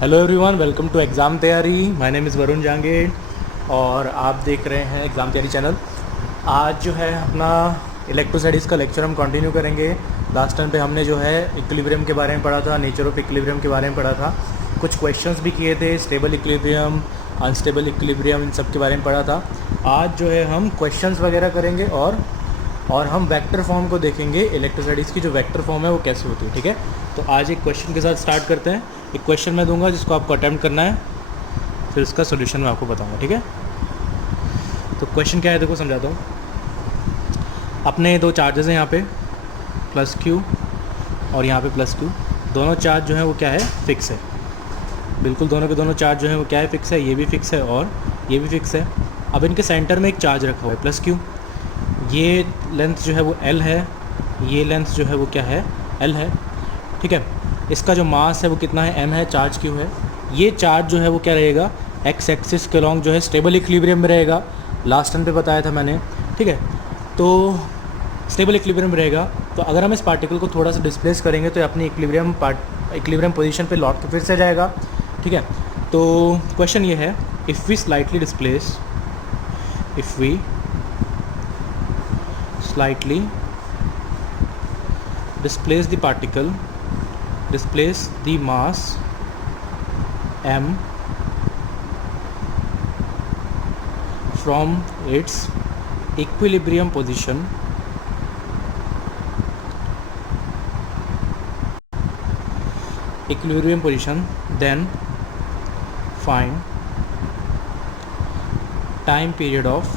Hello everyone, welcome to exam Taiyari. My name is Varun Jahangir और आप देख रहे हैं एग्ज़ाम तैयारी चैनल। आज जो है अपना इलेक्ट्रोस्टैटिक्स का लेक्चर हम कंटिन्यू करेंगे। लास्ट टाइम पे हमने जो है इक्विलिब्रियम के बारे में पढ़ा था, नेचर ऑफ इक्विलिब्रियम के बारे में पढ़ा था, कुछ क्वेश्चंस भी किए थे, स्टेबल इक्विलिब्रियम, अनस्टेबल इक्विलिब्रियम, इन सब के बारे में पढ़ा था। आज जो है हम क्वेश्चंस वगैरह करेंगे और हम वेक्टर फॉर्म को देखेंगे। इलेक्ट्रोस्टैटिक्स की जो वेक्टर फॉर्म है वो कैसे होती है, ठीक है। तो आज एक क्वेश्चन के साथ स्टार्ट करते हैं। एक क्वेश्चन मैं दूंगा जिसको आपको अटेम्प्ट करना है, फिर उसका सोल्यूशन मैं आपको बताऊंगा, ठीक है। तो क्वेश्चन क्या है, देखो समझाता हूँ। अपने दो चार्जेस हैं यहाँ पे प्लस क्यू और यहाँ पे प्लस क्यू। दोनों चार्ज जो है वो क्या है, फिक्स है। बिल्कुल दोनों के दोनों चार्ज जो है वो क्या है, फिक्स है। ये भी फिक्स है और ये भी फिक्स है। अब इनके सेंटर में एक चार्ज रखा हुआ है प्लस क्यू। ये लेंथ जो है वो एल है, ये लेंथ जो है वो क्या है, एल है, ठीक है। इसका जो मास है वो कितना है, एम है, चार्ज क्यू है। ये चार्ज जो है वो क्या रहेगा, एक्स एक्सिस के लॉन्ग जो है स्टेबल इक्विलिब्रियम में रहेगा। लास्ट टाइम पे बताया था मैंने, ठीक है। तो स्टेबल इक्विलिब्रियम में रहेगा। तो अगर हम इस पार्टिकल को थोड़ा सा डिस्प्लेस करेंगे तो ये अपनी इक्विलिब्रियम पोजीशन पे लौट के फिर से जाएगा, ठीक है। तो क्वेश्चन ये है, if we slightly displace, if we slightly displace the particle, displace the mass m from its equilibrium position then find time period of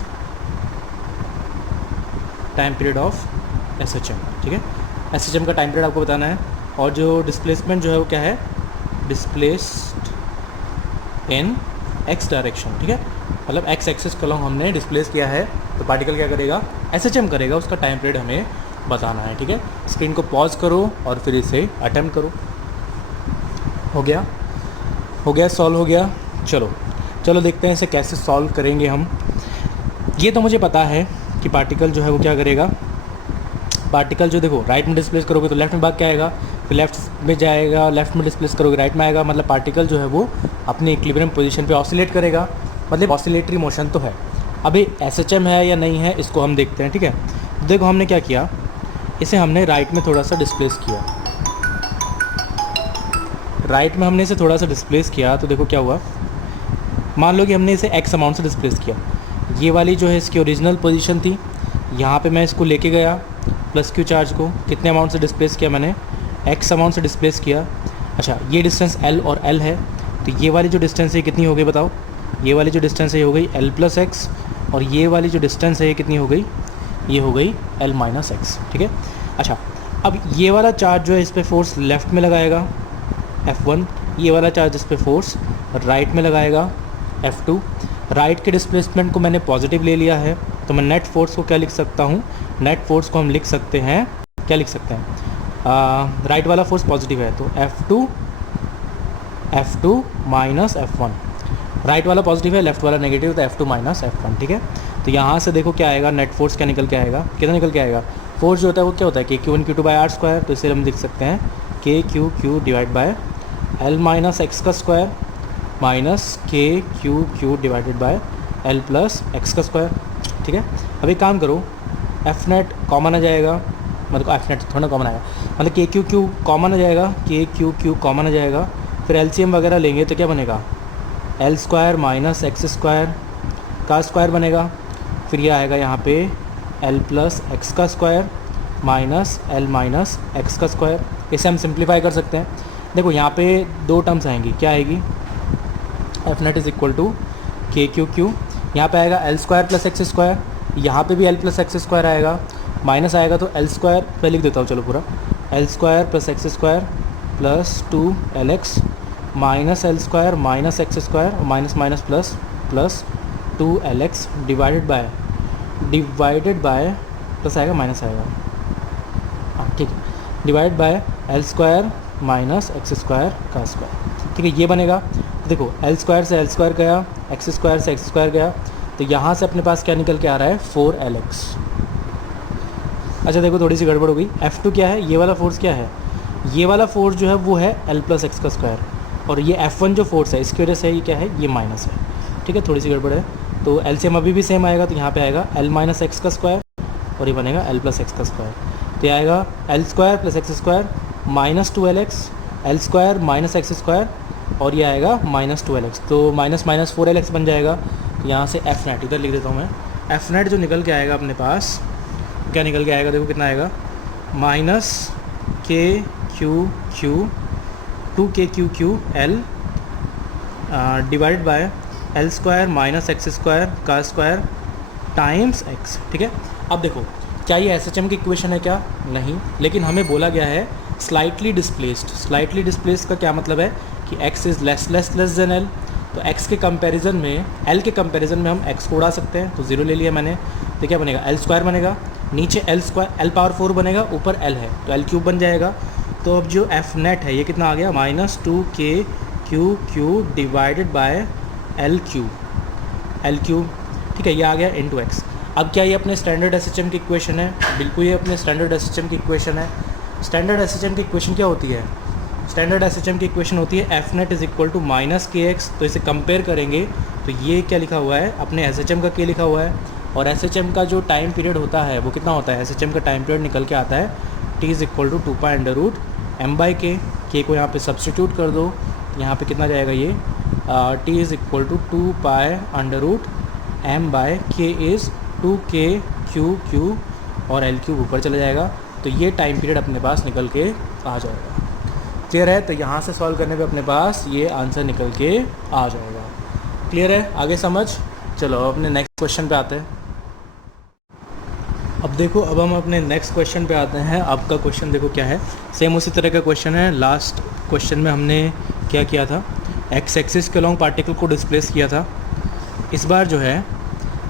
SHM, ठीक है। SHM का टाइम पीरियड आपको बताना है। और जो डिस्प्लेसमेंट जो है वो क्या है, डिस्प्लेस्ड इन एक्स डायरेक्शन, ठीक है। मतलब एक्स एक्सिस का लॉन्ग हमने डिस्प्लेस किया है, तो पार्टिकल क्या करेगा, SHM करेगा। उसका टाइम पीरियड हमें बताना है, ठीक है। स्क्रीन को पॉज करो और फिर इसे अटेम्प्ट करो। हो गया, सॉल्व हो गया। चलो देखते हैं इसे कैसे सॉल्व करेंगे हम। ये तो मुझे पता है कि पार्टिकल जो है वो क्या करेगा, पार्टिकल जो देखो राइट में डिस्प्लेस करोगे तो लेफ्ट में भाग के आएगा, फिर लेफ्ट में जाएगा, लेफ्ट में डिस्प्लेस करोगे राइट में आएगा। मतलब पार्टिकल जो है वो अपनी इक्विलिब्रियम पोजीशन पे ऑसिलेट करेगा, मतलब ऑसिलेटरी मोशन तो है। अभी SHM है या नहीं है इसको हम देखते हैं, ठीक है। देखो हमने क्या किया, इसे हमने राइट में थोड़ा सा डिस्प्लेस किया, राइट में हमने इसे थोड़ा सा डिस्प्लेस किया। तो देखो क्या हुआ, मान लो कि हमने इसे एक्स अमाउंट से डिस्प्लेस किया। ये वाली जो है इसकी ओरिजिनल पोजीशन थी, यहाँ पे मैं इसको लेके गया प्लस क्यू चार्ज को, कितने अमाउंट से डिस्प्लेस किया मैंने, एक्स अमाउंट से डिस्प्लेस किया। अच्छा, ये डिस्टेंस एल और एल है, तो ये वाली जो डिस्टेंस है कितनी हो गई बताओ, ये वाली जो डिस्टेंस है ये हो गई एल प्लस एक्स, और ये वाली जो डिस्टेंस है ये कितनी हो गई, ये हो गई एल माइनस एक्स, ठीक है। अच्छा, अब ये वाला चार्ज जो है इस पर फोर्स लेफ़्ट में लगाएगा F1, ये वाला चार्ज इस पर फोर्स राइट में लगाएगा F2। राइट के डिस्प्लेसमेंट को मैंने पॉजिटिव ले लिया है, तो मैं नेट फोर्स को क्या लिख सकता हूँ, नेट फोर्स को हम लिख सकते हैं, क्या लिख सकते हैं, राइट वाला फोर्स पॉजिटिव है तो F2 माइनस F1। राइट वाला पॉजिटिव है, लेफ्ट वाला नेगेटिव, तो F2 माइनस F1, ठीक है। तो यहाँ से देखो क्या आएगा, नेट फोर्स क्या निकल के आएगा, कितना निकल के आएगा, फोर्स जो होता है वो क्या होता है, KQ1 Q2 by are square. तो इसे हम लिख सकते हैं KQQ divide by L minus X का square minus KQQ divided by L plus X का स्क्वायर, ठीक है। अभी काम करो, एफ नेट कॉमन आ जाएगा, मतलब एफ नेट थोड़ा कॉमन आएगा, मतलब KQQ कॉमन आ जाएगा, KQQ कॉमन आ जाएगा। फिर LCM वगैरह लेंगे तो क्या बनेगा, L square minus x square का स्क्वायर बनेगा। फिर ये आएगा यहाँ पे L प्लस एक्स का square minus L minus X का स्क्वायर। इसे हम सिंप्लीफाई कर सकते हैं। देखो यहाँ पे दो टर्म्स आएंगी, क्या आएगी, F net is equal to KQQ, यहाँ पे आएगा L square plus x square, यहाँ पे भी L प्लस एक्स स्क्वायर आएगा, माइनस आएगा तो L स्क्वायर पे लिख देता हूँ, चलो पूरा L square plus x square plus 2LX minus L square minus x square, minus minus plus plus 2LX divided by plus आएगा माइनस आएगा, हाँ ठीक है, divide by L square minus x square का स्क्वायर, ठीक है। ये बनेगा, देखो L स्क्वायर से L स्क्वायर गया, एक्स स्क्वायर से एक्स स्क्वायर गया, तो यहाँ से अपने पास क्या निकल के आ रहा है, 4LX। अच्छा देखो थोड़ी सी गड़बड़ हो गई, F2 क्या है, ये वाला फोर्स क्या है, ये वाला फोर्स जो है वो है L प्लस एक्स का स्क्वायर, और ये F1 जो फोर्स है इसकी वजह से ये क्या है, ये माइनस है, ठीक है, थोड़ी सी गड़बड़ है। तो एलसीएम अभी भी सेम आएगा, तो यहाँ पे आएगा l माइनस एक्स का स्क्वायर और ये बनेगा l प्लस एक्स का स्क्वायर। तो ये आएगा l square plus x square minus 12x, l square minus x square और ये आएगा माइनस 12x, तो माइनस माइनस 4lx बन जाएगा। यहाँ से एफ नेट इधर लिख देता हूँ मैं। एफ नेट जो निकल के आएगा अपने पास, क्या निकल के आएगा, देखो कितना आएगा, माइनस के Q Q 2k Q Q L divided by L square minus x square का स्क्वायर टाइम्स एक्स, ठीक है। अब देखो क्या ये SHM की इक्वेशन है क्या, नहीं, लेकिन हमें बोला गया है स्लाइटली डिस्प्लेस्ड। स्लाइटली डिस्प्लेस्ड का क्या मतलब है कि x is less than l, तो x के कंपैरिजन में, l के कंपैरिजन में हम x को उड़ा सकते हैं, तो 0 ले लिया मैंने। तो क्या बनेगा, l स्क्वायर बनेगा, नीचे l स्क्वायर l पावर 4 बनेगा, ऊपर l है तो l क्यूब बन जाएगा। तो अब जो एफ नेट है ये कितना आ गया, minus 2k Q Q divided by l cube, ठीक है, ये आ गया इनटू x। अब क्या ये अपने स्टैंडर्ड SHM की इक्वेशन है, बिल्कुल ये अपने स्टैंडर्ड SHM की इक्वेशन है। स्टैंडर्ड SHM की इक्वेशन क्या होती है, स्टैंडर्ड SHM की इक्वेशन होती है F net is equal to minus K x. तो इसे कंपेयर करेंगे तो ये क्या लिखा हुआ है, अपने SHM का के लिखा हुआ है, और SHM का जो टाइम पीरियड होता है वो कितना होता है, SHM का टाइम पीरियड निकल के आता है t is equal to 2 pi under root m by K को यहाँ पे सब्सटीट्यूट कर दो, तो यहाँ पे कितना जाएगा ये, t is equal to 2 pi under root m by K is 2k Q Q और l क्यूब ऊपर चला जाएगा। तो ये टाइम पीरियड अपने पास निकल के आ जाएगा, क्लियर है। तो यहाँ से सॉल्व करने पे अपने पास ये आंसर निकल के आ जाएगा, क्लियर है, आगे समझ। चलो अपने नेक्स्ट क्वेश्चन पे आते हैं। अब देखो, अब हम अपने नेक्स्ट क्वेश्चन पे आते हैं। आपका क्वेश्चन देखो क्या है, सेम उसी तरह का क्वेश्चन है। लास्ट क्वेश्चन में हमने क्या किया था, एक्स एक्सिस के अलॉन्ग पार्टिकल को डिस्प्लेस किया था। इस बार जो है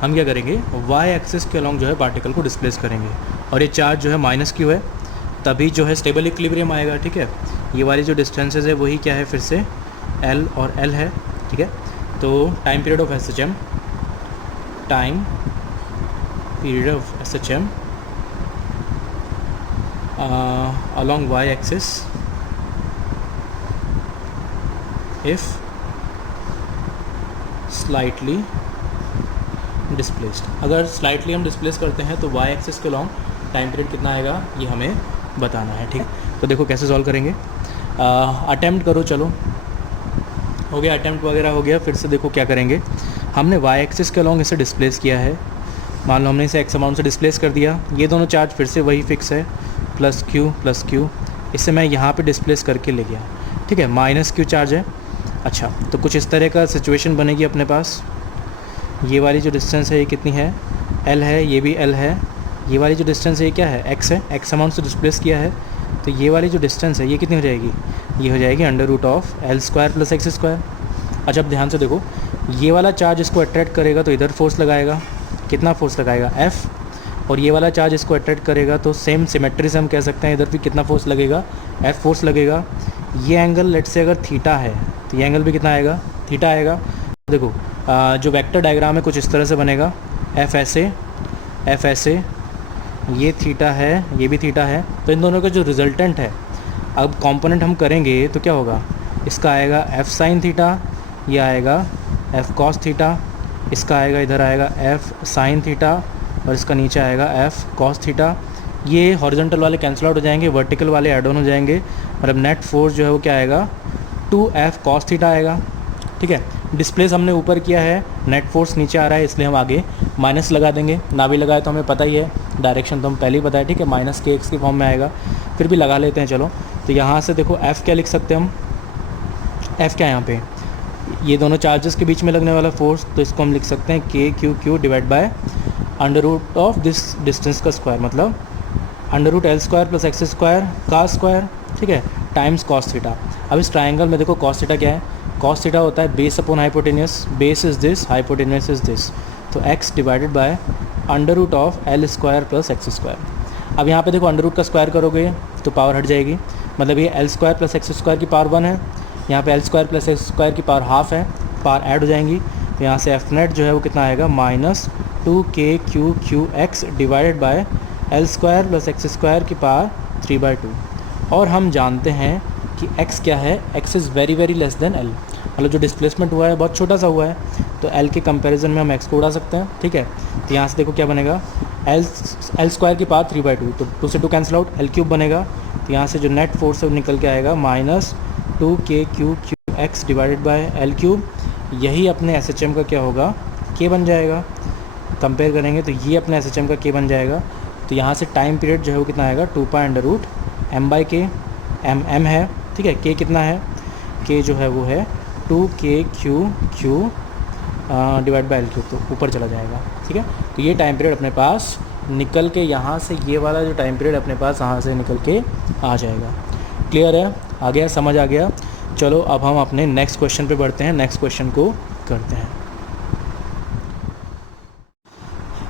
हम क्या करेंगे, वाई एक्सिस के अलॉन्ग जो है पार्टिकल को डिस्प्लेस करेंगे, और ये चार्ज जो है माइनस क्यू है, तभी जो है स्टेबल इक्विलिब्रियम आएगा, ठीक है। ये वाली जो डिस्टेंसेज है वही क्या है, फिर से L और L है, ठीक है। तो time period of SHM, time period of SHM along y axis if slightly displaced। अगर स्लाइटली हम डिस्प्लेस करते हैं तो y एक्सिस के लॉन्ग टाइम पीरियड कितना आएगा ये हमें बताना है, ठीक। तो देखो कैसे सॉल्व करेंगे, अटेम्प्ट करो, चलो हो गया, अटेम्प्ट वगैरह हो गया। फिर से देखो क्या करेंगे, हमने y एक्सिस के लॉन्ग इसे डिस्प्लेस किया है, मान लो हमने इसे x अमाउंट से डिस्प्लेस कर दिया। ये दोनों चार्ज फिर से वही फिक्स है, प्लस क्यू, इसे मैं यहाँ पे डिस्प्लेस करके ले गया, ठीक है, माइनस क्यू चार्ज है। अच्छा, तो कुछ इस तरह का सिचुएशन बनेगी अपने पास। ये वाली जो डिस्टेंस है ये कितनी है, L है, ये भी L है। ये वाली जो डिस्टेंस है ये क्या है, x है, x अमाउंट से डिस्प्लेस किया है, तो ये वाली जो डिस्टेंस है ये कितनी हो जाएगी, ये हो जाएगी under root of L square plus x square. अच्छा, अब ध्यान से देखो, ये वाला चार्ज इसको अट्रैक्ट करेगा तो इधर फोर्स लगाएगा, कितना फोर्स लगाएगा, F, और ये वाला चार्ज इसको अट्रैक्ट करेगा तो सेम सिमेट्री से हम कह सकते हैं इधर भी कितना फोर्स लगेगा, F फोर्स लगेगा। ये एंगल लेट से अगर थीटा है तो ये एंगल भी कितना आएगा, थीटा आएगा। देखो जो वेक्टर डायग्राम है कुछ इस तरह से बनेगा, F ऐसे, ये थीटा है, ये भी थीटा है, तो इन दोनों का जो रिजल्टेंट है, अब कंपोनेंट हम करेंगे तो क्या होगा, इसका आएगा F साइन थीटा, ये आएगा F कॉस थीटा, इसका आएगा, इधर आएगा F साइन थीटा, और इसका नीचे आएगा F कॉस थीटा। ये हॉरिजॉन्टल वाले कैंसिल आउट हो जाएंगे, वर्टिकल वाले ऐड ऑन हो जाएंगे, मतलब नेट फोर्स जो है वो क्या आएगा, 2F कॉस थीटा आएगा, ठीक है। डिस्प्लेस हमने ऊपर किया है, नेट फोर्स नीचे आ रहा है, इसलिए हम आगे माइनस लगा देंगे, ना भी लगाए तो हमें पता ही है, डायरेक्शन तो हम पहले ही पता है, ठीक है, माइनस के एक्स के फॉर्म में आएगा, फिर भी लगा लेते हैं। चलो, तो यहाँ से देखो F क्या लिख सकते हैं हम, F क्या है यहाँ पे, ये दोनों चार्जेस के बीच में लगने वाला फोर्स, तो इसको हम लिख सकते हैं K Q divide by under root of this distance का स्क्वायर, मतलब under root L square plus x square का स्क्वायर, ठीक है, टाइम्स कॉस थीटा। अब इस ट्राइंगल में देखो कॉस थीटा क्या है, कॉस थीटा होता है base upon hypotenuse, base is this, hypotenuse is this, तो x divided by under root of L square plus x square. अब यहाँ पे देखो अंडर रूट का स्क्वायर करोगे तो पावर हट जाएगी, मतलब ये L square plus x square की पावर 1 है, यहाँ पे L square plus x square की पावर हाफ है, पावर ऐड हो जाएंगी, तो यहाँ से एफ नेट जो है वो कितना आएगा, minus 2k Q x divided by L square plus x square की पावर 3/2। और हम जानते हैं कि x क्या है, x is very very less than l, मतलब जो डिस्प्लेसमेंट हुआ है बहुत छोटा सा हुआ है, तो l के कंपैरिजन में हम x को उड़ा सकते हैं, ठीक है। तो यहाँ से देखो क्या बनेगा, l स्क्वायर की पावर 3/2, तो 2 से 2 कैंसिल आउट, l क्यूब बनेगा। तो यहाँ से जो नेट फोर्स है निकल के आएगा -2k/x divided by l cube. यही अपने SHM का क्या होगा, k बन जाएगा। कंपेयर करेंगे तो ये अपने SHM का k बन जाएगा। तो यहाँ से टाइम पीरियड जो है वो कितना आएगा, 2π√m/k, m है, ठीक है। k कितना है, k जो है वो है 2k/Q divide by l cube, तो ऊपर चला जाएगा, ठीक है। तो ये टाइम पीरियड अपने पास निकल के यहाँ से, ये वाला जो टाइम पीरियड अपने पास यहाँ से निकल के आ जाएगा। क्लियर है, आ गया, समझ आ गया। चलो अब हम अपने नेक्स्ट क्वेश्चन पे बढ़ते हैं, नेक्स्ट क्वेश्चन को करते हैं।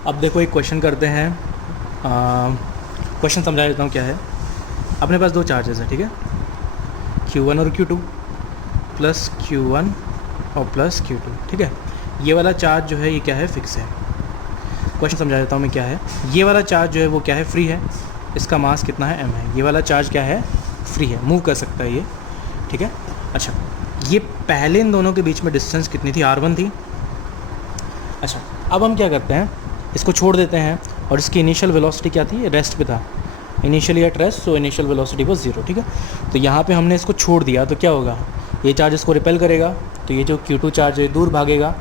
अब देखो एक क्वेश्चन करते हैं, क्वेश्चन समझा देता हूँ क्या है। अपने पास दो चार्जेस हैं, ठीक है, Q1 और Q2 प्लस Q1 और प्लस Q2, ठीक है। ये वाला चार्ज जो है ये क्या है, फिक्स है। क्वेश्चन समझा देता हूँ मैं क्या है। ये वाला चार्ज जो है वो क्या है, फ्री है, इसका मास कितना है, m है। ये वाला चार्ज क्या है, फ्री है, मूव कर सकता है ये, ठीक है। अच्छा, ये पहले इन दोनों के बीच में डिस्टेंस कितनी थी, r1 थी। अच्छा, अब हम क्या करते हैं, इसको छोड़ देते हैं, और इसकी इनिशियल वेलोसिटी क्या थी, रेस्ट पे था, initially at rest, so initial velocity was 0, ठीक है। तो यहाँ पे हमने इसको छोड़ दिया तो क्या होगा, ये चार्ज इसको रिपेल करेगा, तो ये जो Q2 चार्ज है दूर भागेगा।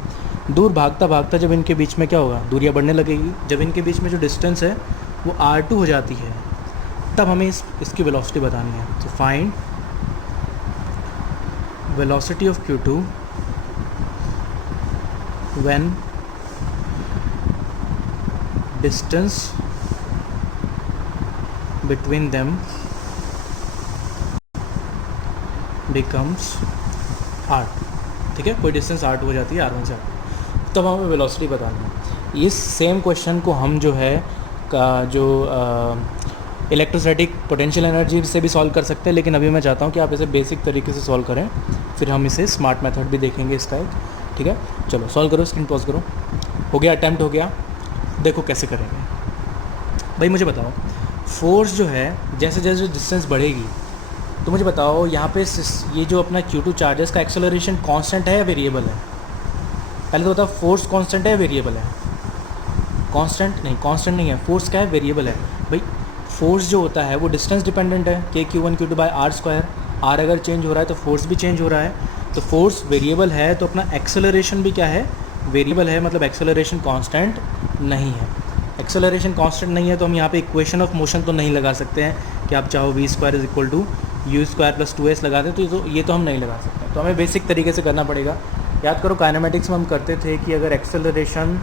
दूर भागता भागता जब इनके बीच में क्या होगा, दूरियाँ बढ़ने लगेगी। जब इनके बीच में जो डिस्टेंस है वो r2 हो जाती है, तब हमें इसकी वेलोसिटी बतानी है। तो find velocity of Q2 when distance between them becomes r, ठीक है। कोई डिस्टेंस r2 हो जाती है, r1 से r2, तब हमें वेलोसिटी बतानी है। इस सेम क्वेश्चन को हम जो है जो इलेक्ट्रोस्टैटिक पोटेंशियल एनर्जी से भी सॉल्व कर सकते हैं, लेकिन अभी मैं चाहता हूँ कि आप इसे बेसिक तरीके से सॉल्व करें, फिर हम इसे स्मार्ट मेथड भी देखेंगे इसका एक, ठीक है। चलो सॉल्व करो, स्क्रीन पॉज करो। हो गया, अटैम्प्ट हो गया। देखो कैसे करेंगे भाई, मुझे बताओ। फोर्स जो है जैसे जैसे डिस्टेंस बढ़ेगी, तो मुझे बताओ यहाँ पे ये जो अपना Q2 चार्जेस का एक्सेलरेशन कांस्टेंट है या वेरिएबल है। पहले तो बताओ, फोर्स कांस्टेंट है या वेरिएबल है। कांस्टेंट नहीं है, फोर्स क्या है, वेरिएबल है। भाई फोर्स जो होता है वो डिस्टेंस डिपेंडेंट है, k/Q1 Q2 bye r²। r अगर चेंज हो रहा है तो फोर्स भी चेंज हो रहा है। तो फोर्स वेरिएबल है तो अपना एक्सेलरेशन भी क्या है, वेरिएबल है, मतलब एक्सेलरेशन कांस्टेंट नहीं है। एक्सेलरेशन कांस्टेंट नहीं है तो हम यहाँ पे इक्वेशन ऑफ मोशन तो नहीं लगा सकते हैं कि आप चाहो v² = u² + 2s लगा दें, तो ये तो हम नहीं लगा सकते। तो हमें बेसिक तरीके से करना पड़ेगा। याद करो, काइनेमेटिक्स में हम करते थे कि अगर acceleration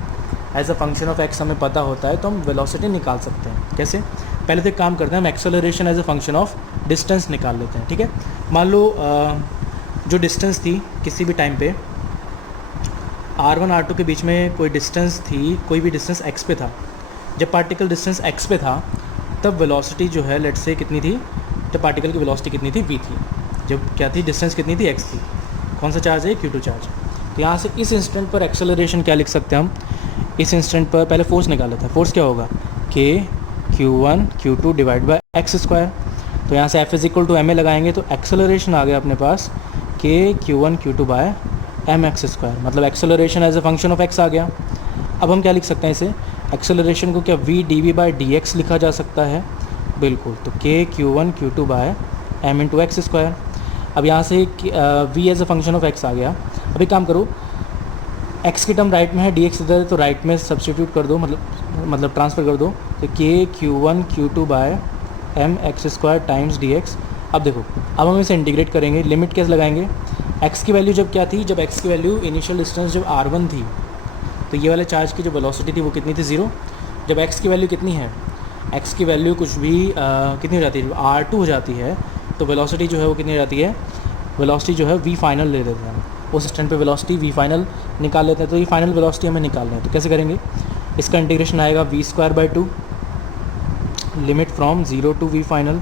as a function of x हमें पता होता है तो हम वेलोसिटी निकाल सकते हैं। कैसे, पहले तो एक काम करते हैं, हम acceleration as a function of distance निकाल लेते हैं, ठीक है। मान लो जो डिस्टेंस थी किसी भी टाइम पे r1 r2 के बीच में कोई डिस्टेंस थी, कोई भी डिस्टेंस x पे था। जब पार्टिकल डिस्टेंस x पे था तब वेलोसिटी जो है लेट्स से कितनी थी, जब पार्टिकल की वेलोसिटी कितनी थी, v थी। जब क्या थी, डिस्टेंस कितनी थी, x थी। कौन सा चार्ज है, Q2 चार्ज। तो यहाँ से इस इंस्टेंट पर एक्सेलरेशन क्या लिख सकते हैं हम, इस इंस्टेंट पर पहले फोर्स निकाल लेते हैं। फोर्स क्या होगा, k/Q1 Q2 divide by x²। तो यहाँ से F = ma लगाएंगे तो एक्सेलरेशन आ गया अपने पास k/Q1 Q2 बाय mx², मतलब acceleration as a function of x आ गया। अब हम क्या लिख सकते हैं इसे, एक्सेलरेशन को क्या v/dv/dx लिखा जा सकता है, बिल्कुल। तो k/Q1 Q2 बाय m/x²। अब यहाँ से v as a function of x आ गया। अभी काम करो, x की टर्म राइट में है, dx इधर है, तो राइट में सब्स्टिट्यूट कर दो, मतलब ट्रांसफ़र कर दो। तो k/Q1 Q2 by mx² times dx। अब देखो, अब हम इसे इंटीग्रेट करेंगे, लिमिट कैसे लगाएंगे, x की वैल्यू जब क्या थी, जब x की वैल्यू इनिशियल डिस्टेंस जब r1 थी, तो ये वाले चार्ज की जो वेलोसिटी थी वो कितनी थी, 0। जब x की वैल्यू कितनी है, x की वैल्यू कुछ भी कितनी हो जाती है, r2 हो जाती है, तो वेलोसिटी जो है वो कितनी हो जाती है, वेलोसिटी जो है v फाइनल ले लेते हैं। उस स्टैंड पे वेलोसिटी v फाइनल निकाल लेते हैं। तो ये फाइनल वेलोसिटी हमें निकालनी है, तो कैसे करेंगे, इसका इंटीग्रेशन आएगा v²/2 limit from 0 to v final.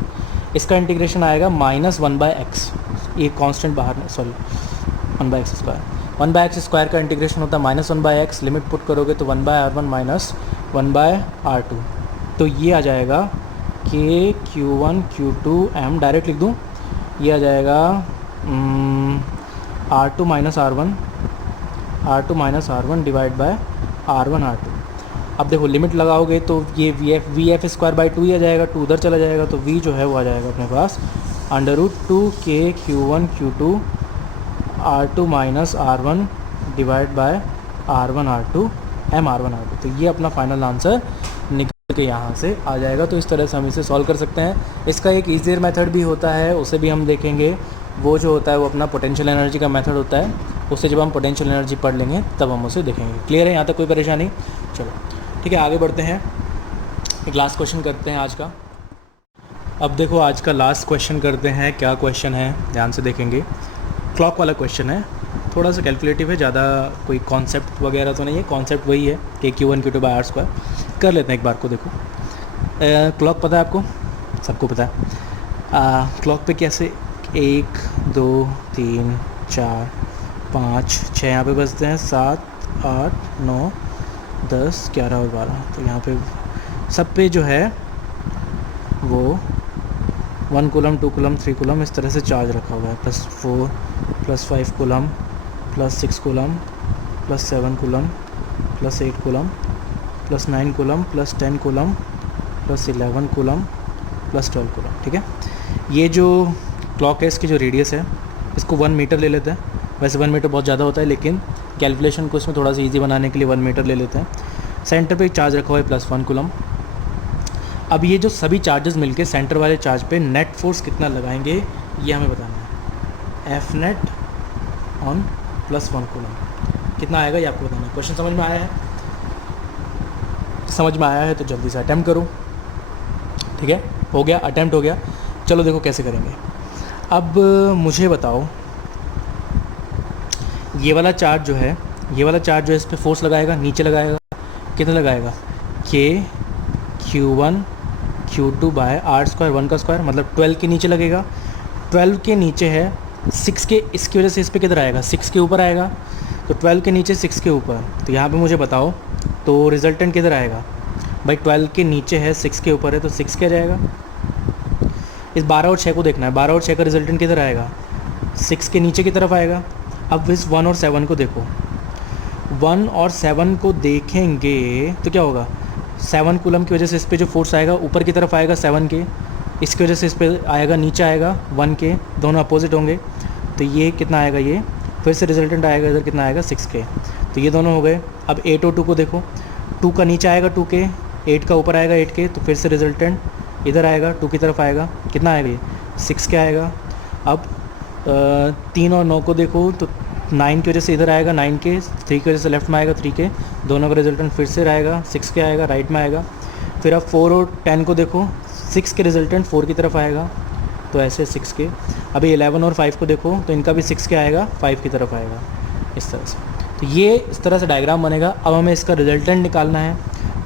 इसका इंटीग्रेशन आएगा -1/x, ये कांस्टेंट बाहर, सॉरी 1/x²। 1/x² का इंटीग्रेशन होता है -1/x, लिमिट पुट करोगे तो 1/r1 - 1/r2। तो ये आ जाएगा k/Q1 Q2 m, डायरेक्ट लिख दूँ ये आ जाएगा R2 minus R one divide by R1 R2। अब देखो लिमिट लगाओगे तो ये वी एफ स्क्वायर बाई 2 ही आ जाएगा, 2 उधर चला जाएगा, तो v जो है वो आ जाएगा अपने पास √2k(q1 q2 R2 minus R1 divide by R1 R2 m(R1 R2)। तो ये अपना फाइनल आंसर निकल के यहाँ से आ जाएगा। तो इस तरह से हम इसे सॉल्व कर सकते हैं। इसका एक ईजियर मेथड भी होता है, उसे भी हम देखेंगे। वो जो होता है वो अपना पोटेंशियल एनर्जी का मेथड होता है, उससे जब हम पोटेंशियल एनर्जी पढ़ लेंगे तब हम उसे देखेंगे। क्लियर है यहाँ तक, कोई परेशानी? चलो ठीक है, आगे बढ़ते हैं। एक लास्ट क्वेश्चन करते हैं आज का। अब देखो आज का लास्ट क्वेश्चन करते हैं। क्या क्वेश्चन है, ध्यान से देखेंगे। क्लॉक वाला क्वेश्चन है, थोड़ा सा कैलकुलेटिव है, ज़्यादा कोई कॉन्सेप्ट वगैरह तो नहीं है। कॉन्सेप्ट वही है कि Q1 Q2 बाय R2 कर लेते हैं एक बार को। देखो क्लॉक पता है आपको, सबको पता है। क्लॉक पे कैसे 1 2 3 4 5 6 यहाँ पे बजते हैं, 7 8 9 10 11 और 12। तो यहाँ पे सब पे जो है वो 1 कूलम 2 कूलम 3 कूलम इस तरह से चार्ज रखा हुआ है, +4 +5 coulomb +6 coulomb +7 coulomb +8 coulomb +9 coulomb +10 coulomb +11 coulomb +12 coulomb. ठीक है, ये जो क्लॉक है इसकी जो रेडियस है इसको 1 मीटर ले लेते हैं। वैसे 1 मीटर बहुत ज़्यादा होता है, लेकिन कैलकुलेशन को इसमें थोड़ा सा ईजी बनाने के लिए 1 मीटर ले लेते हैं। सेंटर पे चार्ज रखा हुआ है +1 कूलम। अब ये जो सभी चार्जेस मिलके सेंटर वाले चार्ज पे नेट फोर्स कितना लगाएंगे ये हमें बताना है। एफ नेट ऑन +1 कूलम कितना आएगा ये आपको बताना है। क्वेश्चन समझ में आया है? समझ में आया है तो जल्दी से अटैम्प्ट करो। ठीक है, हो गया, अटैम्प्ट हो गया। चलो देखो कैसे करेंगे। अब मुझे बताओ, ये वाला चार्ज जो है इस पर फोर्स लगाएगा, नीचे लगाएगा, कितना लगाएगा? Q1 Q2 बाय R2 1 का स्क्वायर, मतलब 12 के नीचे लगेगा। 12 के नीचे है 6 के, इसकी वजह से इस पर किधर आएगा? 6 के ऊपर आएगा। तो 12 के नीचे 6 के ऊपर, तो यहाँ पे मुझे बताओ तो रिजल्टेंट किधर आएगा? भाई 12 के नीचे है 6 के ऊपर है, तो 6 क्या जाएगा? इस 12 और 6 को देखना है। 12 और 6 का रिजल्टेंट किधर आएगा? 6 के नीचे की तरफ आएगा। अब इस 1 और 7 को देखो, 1 और 7 को देखेंगे तो क्या होगा? 7 कूलम की वजह से इस पर जो फोर्स आएगा ऊपर की तरफ आएगा 7 के, इसकी वजह से इस पर आएगा नीचे आएगा 1 के, दोनों अपोजिट होंगे। तो ये कितना आएगा? ये फिर से रिजल्टेंट आएगा इधर, कितना आएगा? 6 के। तो ये दोनों हो गए। अब 8 और 2 को देखो, 2 का नीचे आएगा 2 के, 8 का ऊपर आएगा 8 के, तो फिर से रिजल्टेंट इधर आएगा 2 की तरफ आएगा, कितना आएगा? ये 6 के आएगा। अब 3 और 9 को देखो तो 9 की वजह से इधर आएगा 9 के, 3 की वजह से लेफ्ट में आएगा 3 के, दोनों का रिजल्टेंट फिर से आएगा 6 के आएगा, राइट में आएगा। फिर अब 4 और 10 को देखो, 6 के रिजल्टेंट 4 की तरफ आएगा, तो ऐसे 6 के। अभी 11 और 5 को देखो तो इनका भी 6 के आएगा, 5 की तरफ आएगा, इस तरह से। तो ये इस तरह से डायग्राम बनेगा। अब हमें इसका रिजल्टेंट निकालना है,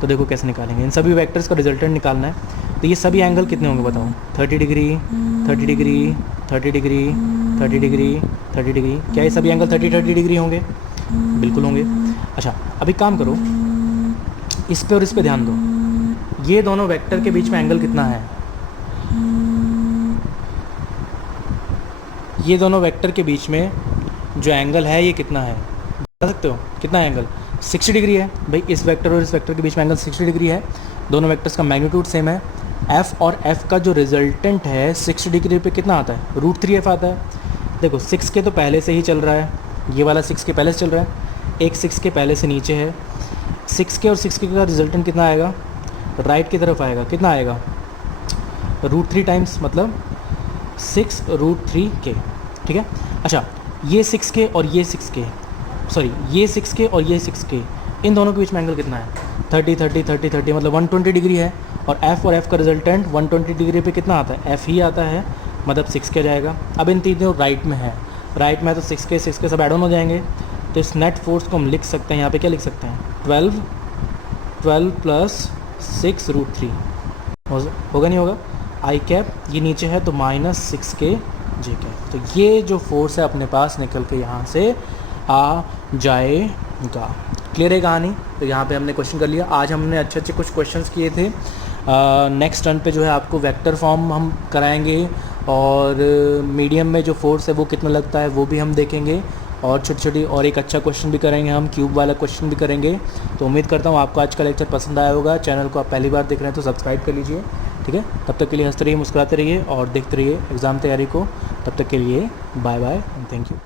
तो देखो कैसे निकालेंगे। इन सभी वेक्टर्स का रिजल्टेंट निकालना है। तो ये सभी एंगल कितने होंगे बताओ? 30 degree 30 degree 30 degree 30 degree 30 degree. क्या ये सभी एंगल 30 डिग्री होंगे? बिल्कुल होंगे। अच्छा, अभी काम करो, इस पे और इस पे ध्यान दो। ये दोनों वेक्टर के बीच में एंगल कितना है? ये दोनों वेक्टर के बीच में जो एंगल है ये कितना है बता सकते हो? कितना एंगल? 60 डिग्री है। भाई इस वेक्टर और इस वेक्टर के बीच में एंगल 60 डिग्री है। दोनों वेक्टर्स का मैग्नीट्यूड सेम है। एफ़ और एफ़ का जो रिजल्टेंट है 60 डिग्री पे कितना आता है? √3f आता है। देखो 6 के तो पहले से ही चल रहा है, ये वाला 6 के पहले से चल रहा है, एक 6 के पहले से नीचे है। 6 के और 6 के का रिजल्टेंट कितना आएगा? राइट की तरफ आएगा, कितना आएगा? √3 टाइम्स, मतलब 6√3k। ठीक है। अच्छा, ये 6 के और ये 6 के, सॉरी ये 6 के और ये 6 के, इन दोनों के बीच में एंगल कितना है? 30 30 30 30, मतलब 120 डिग्री है। और एफ़ और एफ़ का रिजल्टेंट 120 डिग्री पे कितना आता है? एफ़ ही आता है, मतलब 6 के जाएगा। अब इन तीनों राइट में है, राइट में है तो 6 के सब ऐड ऑन हो जाएंगे। तो इस नेट फोर्स को हम लिख सकते हैं, यहाँ पे क्या लिख सकते हैं? 12 + 6√3 होगा, नहीं होगा? आई कैप, ये नीचे है तो -6k जे कैप। तो ये जो फोर्स है अपने पास निकल के यहाँ से आ जाएगा। क्लियर है कहानी? तो यहाँ पे हमने क्वेश्चन कर लिया। आज हमने अच्छे कुछ क्वेश्चंस किए थे। नेक्स्ट टर्न पे जो है आपको वेक्टर फॉर्म हम कराएंगे और मीडियम में जो फोर्स है वो कितना लगता है वो भी हम देखेंगे, और छोटी छोटी और एक अच्छा क्वेश्चन भी करेंगे, हम क्यूब वाला क्वेश्चन भी करेंगे। तो उम्मीद करता हूँ आपको आज का लेक्चर पसंद आया होगा। चैनल को आप पहली बार देख रहे हैं तो सब्सक्राइब कर लीजिए, ठीक है। तब तक के लिए हंसते रहिए, मुस्कुराते रहिए और देखते रहिए एग्ज़ाम तैयारी को। तब तक के लिए bye bye and thank you.